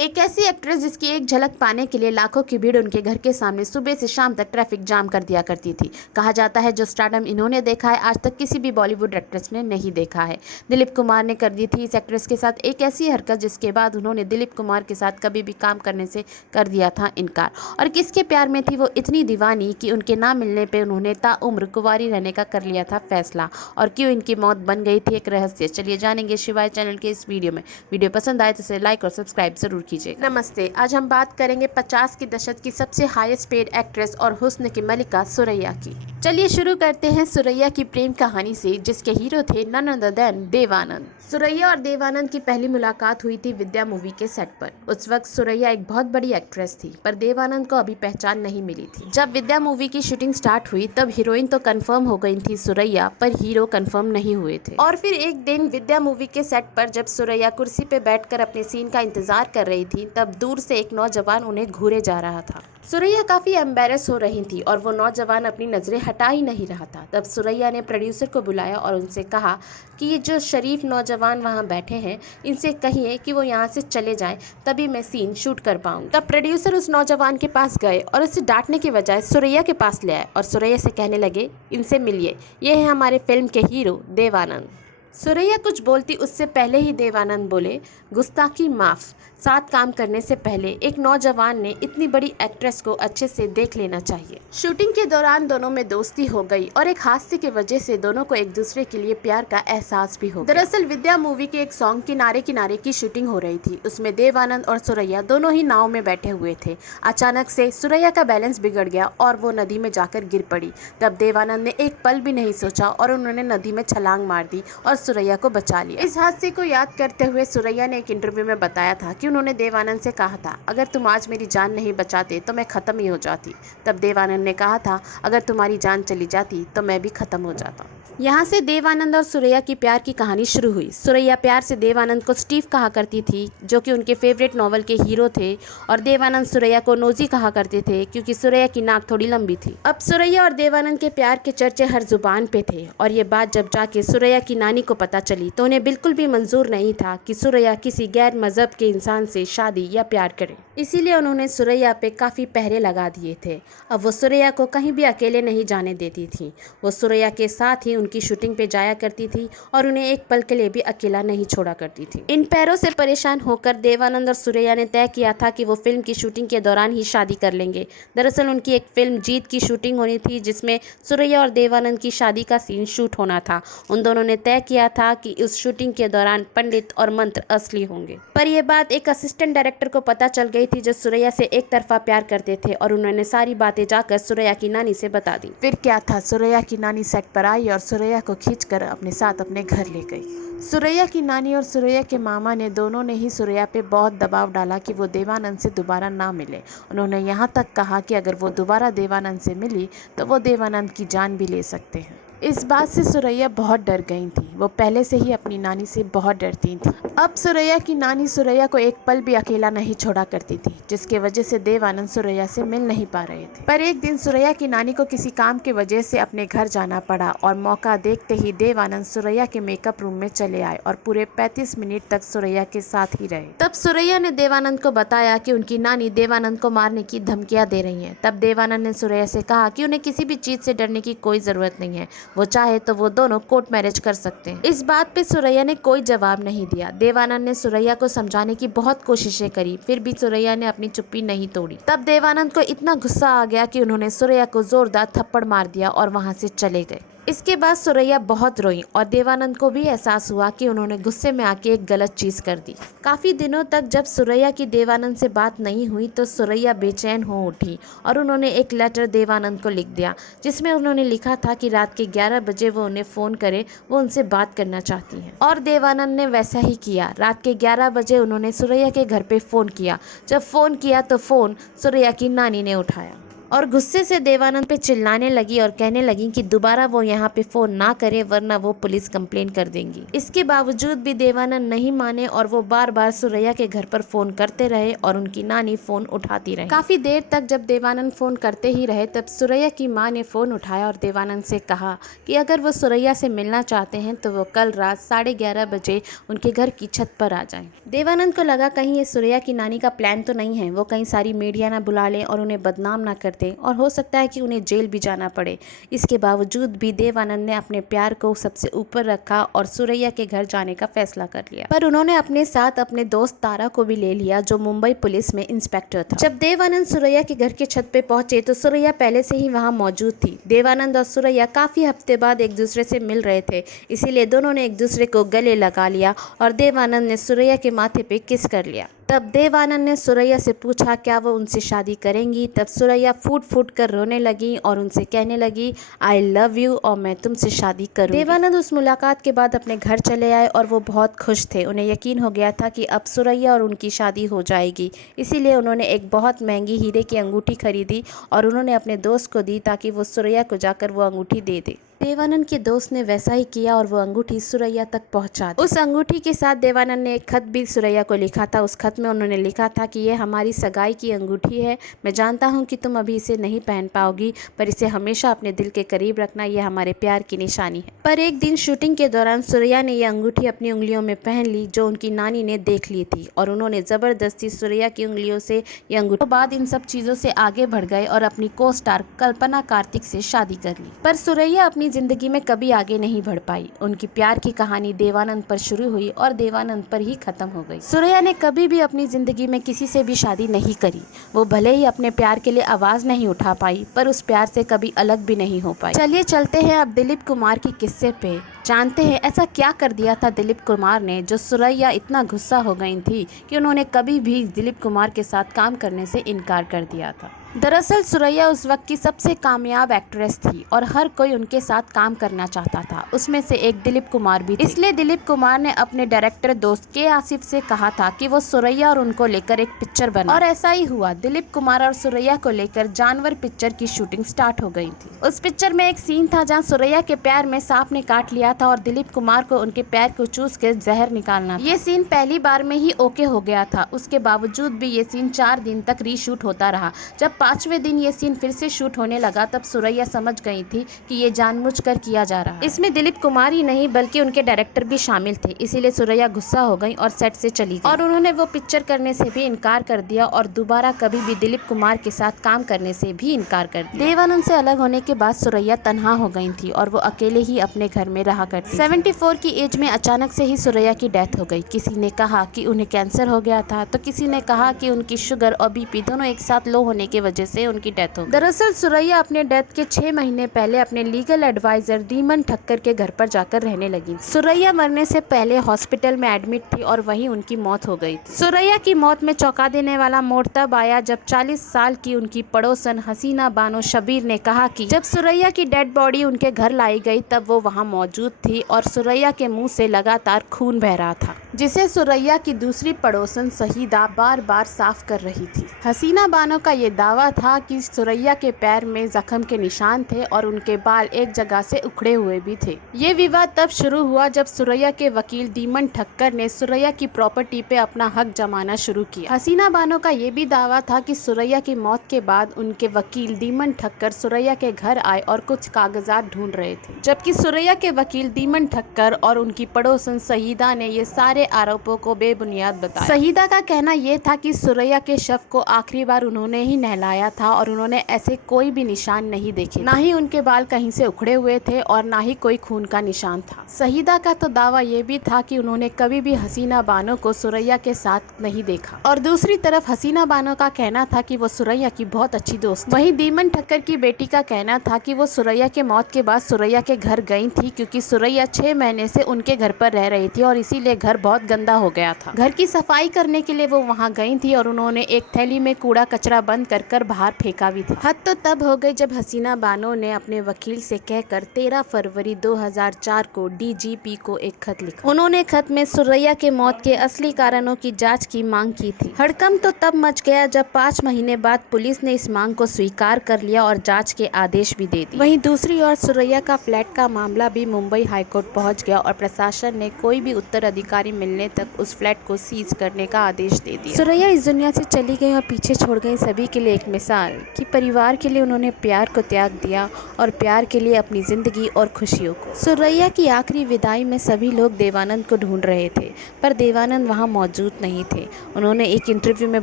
एक ऐसी एक्ट्रेस जिसकी एक झलक पाने के लिए लाखों की भीड़ उनके घर के सामने सुबह से शाम तक ट्रैफिक जाम कर दिया करती थी। कहा जाता है जो स्टारडम इन्होंने देखा है आज तक किसी भी बॉलीवुड एक्ट्रेस ने नहीं देखा है। दिलीप कुमार ने कर दी थी इस एक्ट्रेस के साथ एक ऐसी हरकत जिसके बाद उन्होंने दिलीप कुमार के साथ कभी भी काम करने से कर दिया था इनकार। और किसके प्यार में थी वो इतनी दीवानी कि उनके ना मिलने पर उन्होंने ताउम्र कुंवारी रहने का कर लिया था फैसला। और क्यों इनकी मौत बन गई थी एक रहस्य, चलिए जानेंगे शिवाय चैनल के इस वीडियो में। वीडियो पसंद आए तो इसे लाइक और सब्सक्राइब जरूर कीजिए। नमस्ते, आज हम बात करेंगे 50 के दशक की सबसे हाईएस्ट पेड एक्ट्रेस और हुस्न की मलिका सुरैया की। चलिए शुरू करते हैं सुरैया की प्रेम कहानी से, जिसके हीरो थे none other than Dev Anand. Suraiya और देवानंद की पहली मुलाकात हुई थी विद्या मूवी के सेट पर। उस वक्त सुरैया एक बहुत बड़ी एक्ट्रेस थी, पर देवानंद को अभी पहचान नहीं मिली थी। जब विद्या मूवी की शूटिंग स्टार्ट हुई तब हीरोइन तो कंफर्म हो गई थी सुरैया, पर हीरो कंफर्म नहीं हुए थे। और फिर एक दिन विद्या मूवी के सेट पर जब सुरैया कुर्सी पे बैठकर अपने सीन का इंतजार कर रही थी, तब दूर से एक नौजवान उन्हें घूरे जा रहा था। सुरैया काफी एम्बेरस हो रही थी और वो नौजवान अपनी नजरें हटा ही नहीं रहा था। तब सुरैया ने प्रोड्यूसर को बुलाया और उनसे कहा कि ये जो शरीफ नौजवान वहाँ बैठे हैं इनसे कहिए कि वो यहाँ से चले जाएं, तभी मैं सीन शूट कर पाऊंगा। तब प्रोड्यूसर उस नौजवान के पास गए और उसे डांटने के बजाय सुरैया के पास ले आए और सुरैया से कहने लगे, इनसे मिलिए, ये है हमारे फिल्म के हीरो देवानंद। सुरैया कुछ बोलती उससे पहले ही देवानंद बोले, गुस्ताखी माफ, साथ काम करने से पहले एक नौजवान ने इतनी बड़ी एक्ट्रेस को अच्छे से देख लेना चाहिए। शूटिंग के दौरान दोनों में दोस्ती हो गई और एक हादसे की वजह से दोनों को एक दूसरे के लिए प्यार का एहसास भी हो गया। दरअसल विद्या मूवी के एक सॉन्ग किनारे किनारे की शूटिंग हो रही थी। उसमें देवानंद और सुरैया दोनों ही नाव में बैठे हुए थे। अचानक से सुरैया का बैलेंस बिगड़ गया और वो नदी में जाकर गिर पड़ी। तब देवानंद ने एक पल भी नहीं सोचा और उन्होंने नदी में छलांग मार दी और सुरैया को बचा लिया। इस हादसे को याद करते हुए सुरैया ने एक इंटरव्यू में बताया था कि उन्होंने देवानंद से कहा था, अगर तुम आज मेरी जान नहीं बचाते तो मैं खत्म ही हो जाती। तब देवानंद ने कहा था, अगर तुम्हारी जान चली जाती तो मैं भी खत्म हो जाता। यहाँ से देवानंद और सुरैया की प्यार की कहानी शुरू हुई। सुरैया प्यार से देवानंद को स्टीव कहा करती थी, जो कि उनके फेवरेट नॉवल के हीरो थे, और देवानंद सुरैया को नोजी कहा करते थे क्योंकि सुरैया की नाक थोड़ी लंबी थी। अब सुरैया और देवानंद के प्यार के चर्चे हर जुबान पे थे और ये बात जब जाके सुरैया की नानी को पता चली तो उन्हें बिल्कुल भी मंजूर नहीं था कि सुरैया किसी गैर मजहब के इंसान से शादी या प्यार करे। इसीलिए उन्होंने सुरैया पे काफ़ी पहरे लगा दिए थे। अब वो सुरैया को कहीं भी अकेले नहीं जाने देती थी। वो सुरैया के साथ ही उनकी शूटिंग पे जाया करती थी और उन्हें एक पल के लिए भी अकेला नहीं छोड़ा करती थी। इन पैरों से परेशान होकर देवानंद और सुरैया ने तय किया था कि वो फिल्म की शूटिंग के दौरान ही शादी कर लेंगे। दरअसल उनकी एक फिल्म जीत की शूटिंग होनी थी, जिसमें सुरैया और देवानंद की शादी का सीन शूट होना था। उन दोनों ने तय किया था कि उस शूटिंग के दौरान पंडित और मंत्र असली होंगे। पर यह बात एक असिस्टेंट डायरेक्टर को पता चल गई थी, जो सुरैया से एक तरफा प्यार करते थे, और उन्होंने सारी बातें जाकर सुरैया की नानी से बता दी। फिर क्या था, सुरैया की नानी सेट पर आई और सुरैया को खींचकर अपने साथ अपने घर ले गई। सुरैया की नानी और सुरैया के मामा ने दोनों ने ही सुरैया पे बहुत दबाव डाला कि वो देवानंद से दोबारा ना मिले। उन्होंने यहाँ तक कहा कि अगर वो दोबारा देवानंद से मिली तो वो देवानंद की जान भी ले सकते हैं। इस बात से सुरैया बहुत डर गई थी। वो पहले से ही अपनी नानी से बहुत डरती थी। अब सुरैया की नानी सुरैया को एक पल भी अकेला नहीं छोड़ा करती थी, जिसके वजह से देवानंद सुरैया से मिल नहीं पा रहे थे। पर एक दिन सुरैया की नानी को किसी काम की वजह से अपने घर जाना पड़ा और मौका देखते ही देवानंद सुरैया के मेकअप रूम में चले आए और पूरे 35 मिनट तक सुरैया के साथ ही रहे। तब सुरैया ने देवानंद को बताया कि उनकी नानी देवानंद को मारने की धमकियां दे रही हैं। तब देवानंद ने सुरैया से कहा कि उन्हें किसी भी चीज से डरने की कोई जरूरत नहीं है, वो चाहे तो वो दोनों कोर्ट मैरिज कर सकते हैं। इस बात पे सुरैया ने कोई जवाब नहीं दिया। देवानंद ने सुरैया को समझाने की बहुत कोशिशें करी, फिर भी सुरैया ने अपनी चुप्पी नहीं तोड़ी। तब देवानंद को इतना गुस्सा आ गया कि उन्होंने सुरैया को जोरदार थप्पड़ मार दिया और वहां से चले गए। इसके बाद सुरैया बहुत रोई और देवानंद को भी एहसास हुआ कि उन्होंने गुस्से में आके एक गलत चीज कर दी। काफी दिनों तक जब सुरैया की देवानंद से बात नहीं हुई तो सुरैया बेचैन हो उठी और उन्होंने एक लेटर देवानंद को लिख दिया, जिसमें उन्होंने लिखा था कि रात के 11 बजे वो उन्हें फोन करे, वो उनसे बात करना चाहती हैं। और देवानंद ने वैसा ही किया। रात के 11 बजे उन्होंने सुरैया के घर पे फोन किया। जब फोन किया तो फोन सुरैया की नानी ने उठाया। और गुस्से से देवानंद पे चिल्लाने लगी और कहने लगी कि दोबारा वो यहाँ पे फोन ना करे वरना वो पुलिस कंप्लेन कर देंगी। इसके बावजूद भी देवानंद नहीं माने और वो बार बार सुरैया के घर पर फोन करते रहे और उनकी नानी फोन उठाती रही। काफी देर तक जब देवानंद फोन करते ही रहे तब सुरैया की माँ ने फोन उठाया और देवानंद से कहा कि अगर वो सुरैया से मिलना चाहते हैं तो वो कल रात 11:30 बजे उनके घर की छत पर आ जाएं। देवानंद को लगा कहीं ये सुरैया की नानी का प्लान तो नहीं है, वो कहीं सारी मीडिया ना बुला लें और उन्हें बदनाम ना कर दें और हो सकता है कि उन्हें जेल भी जाना पड़े। इसके बावजूद भी देवानंद ने अपने प्यार को सबसे ऊपर रखा और सुरैया के घर जाने का फैसला कर लिया। पर उन्होंने अपने साथ अपने दोस्त तारा को भी ले लिया जो मुंबई पुलिस में इंस्पेक्टर था। जब देवानंद सुरैया के घर के छत पे पहुंचे तो सुरैया पहले से ही वहां मौजूद थी। देवानंद और सुरैया काफी हफ्ते बाद एक दूसरे से मिल रहे थे, इसीलिए दोनों ने एक दूसरे को गले लगा लिया और देवानंद ने सुरैया के माथे पे किस कर लिया। तब देवानंद ने सुरैया से पूछा क्या वो उनसे शादी करेंगी। तब सुरैया फूट फूट कर रोने लगी और उनसे कहने लगी आई लव यू और मैं तुमसे शादी करूंगी। देवानंद उस मुलाकात के बाद अपने घर चले आए और वो बहुत खुश थे। उन्हें यकीन हो गया था कि अब सुरैया और उनकी शादी हो जाएगी। इसीलिए उन्होंने एक बहुत महंगी हीरे की अंगूठी खरीदी और उन्होंने अपने दोस्त को दी ताकि वो सुरैया को जाकर वो अंगूठी दे दे। देवानंद के दोस्त ने वैसा ही किया और वो अंगूठी सुरैया तक पहुंचा दी। उस अंगूठी के साथ देवानंद ने एक खत भी सुरैया को लिखा था। उस खत में उन्होंने लिखा था कि ये हमारी सगाई की अंगूठी है, मैं जानता हूं कि तुम अभी इसे नहीं पहन पाओगी पर इसे हमेशा अपने दिल के करीब रखना, ये हमारे प्यार की निशानी है। पर एक दिन शूटिंग के दौरान सुरैया ने यह अंगूठी अपनी उंगलियों में पहन ली जो उनकी नानी ने देख ली थी और उन्होंने जबरदस्ती सुरैया की उंगलियों से यह अंगूठी बाद इन सब चीजों से आगे बढ़ गए और अपनी को स्टार कल्पना कार्तिक से शादी कर ली। पर सुरैया अपनी जिंदगी में कभी आगे नहीं बढ़ पाई। उनकी प्यार की कहानी देवानंद पर शुरू हुई और देवानंद पर ही खत्म हो गई। सुरैया ने कभी भी अपनी जिंदगी में किसी से भी शादी नहीं करी। वो भले ही अपने प्यार के लिए आवाज नहीं उठा पाई पर उस प्यार से कभी अलग भी नहीं हो पाई। चलिए चलते हैं अब दिलीप कुमार की किस्से पे, जानते हैं ऐसा क्या कर दिया था दिलीप कुमार ने जो सुरैया इतना गुस्सा हो गई थी कि उन्होंने कभी भी दिलीप कुमार के साथ काम करने से इनकार कर दिया था। दरअसल सुरैया उस वक्त की सबसे कामयाब एक्ट्रेस थी और हर कोई उनके साथ काम करना चाहता था, उसमें से एक दिलीप कुमार भी थे। इसलिए दिलीप कुमार ने अपने डायरेक्टर दोस्त के आसिफ से कहा था कि वो सुरैया और उनको लेकर एक पिक्चर बनाए और ऐसा ही हुआ। दिलीप कुमार और सुरैया को लेकर जानवर पिक्चर की शूटिंग स्टार्ट हो गई थी। उस पिक्चर में एक सीन था जहाँ सुरैया के पैर में सांप ने काट लिया था और दिलीप कुमार को उनके पैर को चूस के जहर निकालना था। ये सीन पहली बार में ही ओके हो गया था। उसके बावजूद भी ये सीन 4 दिन तक रीशूट होता रहा। जब 5वें दिन ये सीन फिर से शूट होने लगा तब सुरैया समझ गई थी कि ये जानबूझकर किया जा रहा है। इसमें दिलीप कुमार ही नहीं बल्कि उनके डायरेक्टर भी शामिल थे। इसीलिए सुरैया गुस्सा हो गई और सेट से चली गई और उन्होंने वो पिक्चर करने से भी इनकार कर दिया और दोबारा कभी भी दिलीप कुमार के साथ काम करने से भी इनकार कर दिया। देवानंद से अलग होने के बाद सुरैया तन्हा हो गई थी और वो अकेले ही अपने घर में रहा करती। 74 की एज में अचानक से ही सुरैया की डेथ हो गई। किसी ने कहा कि उन्हें कैंसर हो गया था तो किसी ने कहा कि उनकी शुगर और बीपी दोनों एक साथ लो होने की वजह से उनकी डेथ हो गई। दरअसल सुरैया अपने डेथ के 6 महीने पहले अपने लीगल एडवाइजर दीमन ठक्कर के घर पर जाकर रहने लगी। सुरैया मरने से पहले हॉस्पिटल में एडमिट थी और वहीं उनकी मौत हो गई। सुरैया की मौत में चौंका देने वाला मोड़ तब आया जब 40 साल की उनकी पड़ोसन हसीना बानो शबीर ने कहा कि जब सुरैया की डेड बॉडी उनके घर लाई गई तब वो वहां मौजूद थी और सुरैया के मुंह से लगातार खून बह रहा था, जिसे सुरैया की दूसरी पड़ोसन शहीदा बार बार साफ कर रही थी। हसीना बानो का ये दावा था कि सुरैया के पैर में जख्म के निशान थे और उनके बाल एक जगह से उखड़े हुए भी थे। ये विवाद तब शुरू हुआ जब सुरैया के वकील दीमन ठक्कर ने सुरैया की प्रॉपर्टी पे अपना हक जमाना शुरू किया। हसीना बानो का ये भी दावा था कि सुरैया की मौत के बाद उनके वकील दीमन ठक्कर सुरैया के घर आए और कुछ कागजात ढूंढ रहे थे, जबकि सुरैया के वकील दीमन ठक्कर और उनकी पड़ोसन शहीदा ने ये सारे आरोपों को बेबुनियाद बताया। शहीदा का कहना यह था कि सुरैया के शव को आखिरी बार उन्होंने ही नहलाया था और उन्होंने ऐसे कोई भी निशान नहीं देखे, ना ही उनके बाल कहीं से उखड़े हुए थे और ना ही कोई खून का निशान था। शहीदा का तो दावा ये भी था कि उन्होंने कभी भी हसीना बानो को सुरैया के साथ नहीं देखा और दूसरी तरफ हसीना बानो का कहना था कि वो सुरैया की बहुत अच्छी दोस्त थी। वहीं दीमन ठक्कर की बेटी का कहना था कि वो सुरैया के मौत के बाद सुरैया के घर गई थी क्योंकि सुरैया 6 महीने से उनके घर पर रह रही थी और इसीलिए घर बहुत गंदा हो गया था। घर की सफाई करने के लिए वो वहाँ गई थी और उन्होंने एक थैली में कूड़ा कचरा बंद कर बाहर फेंका भी था। हद तो तब हो गई जब हसीना बानो ने अपने वकील से कहकर 13 फरवरी 2004 को डीजीपी को एक खत लिखा। उन्होंने खत में सुरैया के मौत के असली कारणों की जांच की मांग की थी। हड़कंप तो तब मच गया जब 5 महीने बाद पुलिस ने इस मांग को स्वीकार कर लिया और जांच के आदेश भी दे दिए। वहीं दूसरी ओर सुरैया का फ्लैट का मामला भी मुंबई हाईकोर्ट पहुंच गया और प्रशासन ने कोई भी उत्तराधिकारी मिलने तक उस फ्लैट को सीज करने का आदेश दे दिया। सुरैया इस दुनिया से चली गई और पीछे छोड़ गई सभी के लिए एक मिसाल कि परिवार के लिए उन्होंने प्यार को त्याग दिया और प्यार के लिए अपनी जिंदगी और खुशियों को। सुरैया की आखिरी विदाई में सभी लोग देवानंद को ढूंढ रहे थे, पर देवानंद वहां मौजूद नहीं थे। उन्होंने एक इंटरव्यू में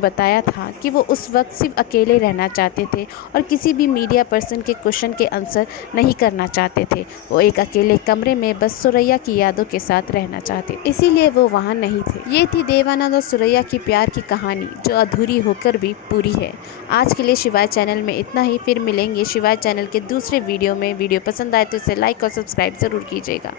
बताया था कि वो उस वक्त सिर्फ अकेले रहना चाहते थे और किसी भी मीडिया पर्सन के क्वेश्चन के आंसर नहीं करना चाहते थे। वो एक अकेले कमरे में बस सुरैया की यादों के साथ रहना चाहते, इसीलिए वो वहाँ नहीं थे। ये थी देवानंद और सुरैया की प्यार की कहानी, जो अधूरी होकर भी पूरी है। आज के लिए शिवाय चैनल में इतना ही। फिर मिलेंगे शिवाय चैनल के दूसरे वीडियो में। वीडियो पसंद आए तो इसे लाइक और सब्सक्राइब ज़रूर कीजिएगा।